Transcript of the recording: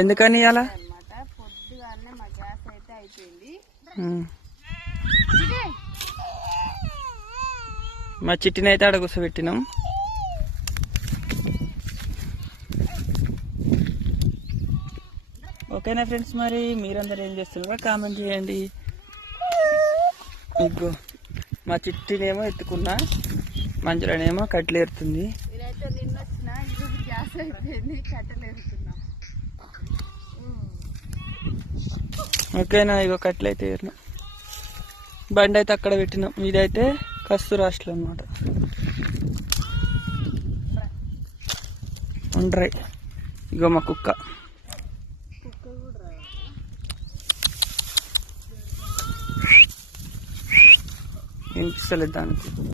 ఎందుకని అలా పొద్దుగానే మా గ్యాస్ అయితే అయిపోయింది. మా చిట్టిని అయితే ఆడ కూర్చోబెట్టినాం. ఓకేనా ఫ్రెండ్స్, మరి మీరందరూ ఏం చేస్తున్నారో కామెంట్ చేయండి. ఇగో మా చిట్టినేమో ఎత్తుకున్నా, మంజులనేమో కట్టెలు ఏరుతుంది. నేనైతే నిన్న వచ్చిన ఇప్పుడు గ్యాస్ అయిపోయింది, కట్టెలు ఏరుతున్నా. ఓకేనా, ఇగో కట్టెలు అయితే ఏరినా. బండి అయితే అక్కడ పెట్టినాం. ఇదైతే కస్తూరి హాస్టల్ అనమాట. ఉండరాయి. ఇగో మా కుక్క వినిపిస్తలేదు దానికి.